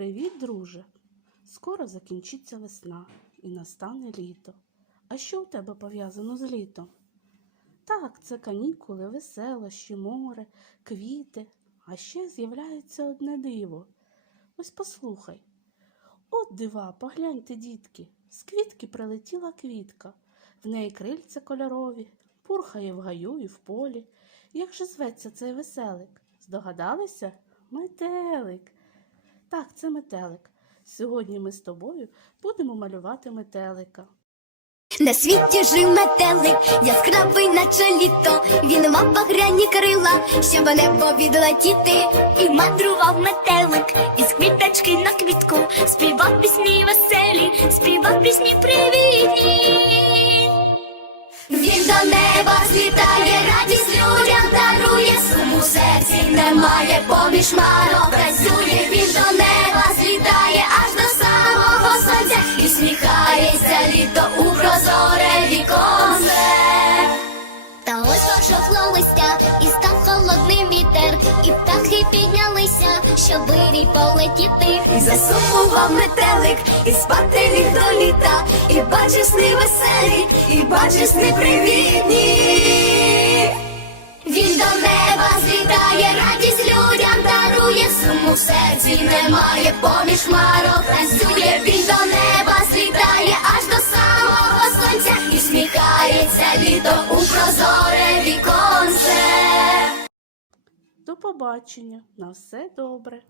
Привіт, друже! Скоро закінчиться весна і настане літо. А що у тебе пов'язано з літом? Так, це канікули, веселощі, море, квіти, а ще з'являється одне диво. Ось послухай. От дива, погляньте, дітки, з квітки прилетіла квітка, в неї крильця кольорові, пурхає в гаю і в полі. Як же зветься цей веселик? Здогадалися? Метелик. Так, це метелик. Сьогодні ми з тобою будемо малювати метелика. На світі жив метелик, яскравий, наче літо. Він мав багряні крила, щоб небо відлетіти. І мандрував метелик із квіточки на квітку. Співав пісні веселі, співав пісні привітні. Він до неба злітає, радість людям дарує, суму серці немає, поміж марок сонця і сміхається літо у прозоре віконце. Та ось пожовкло листя, і став холодний вітер, і птахи піднялися, щоб вирій полетіти. І засумував метелик, і спати ліг до літа, і бачиш сни веселі, і бачиш сни привітні. Він до неба злітає, радість людям дарує, суму в серці немає, поміж марок танцює, він до неба сонця і сміхається літо у прозоре віконце. До побачення, на все добре.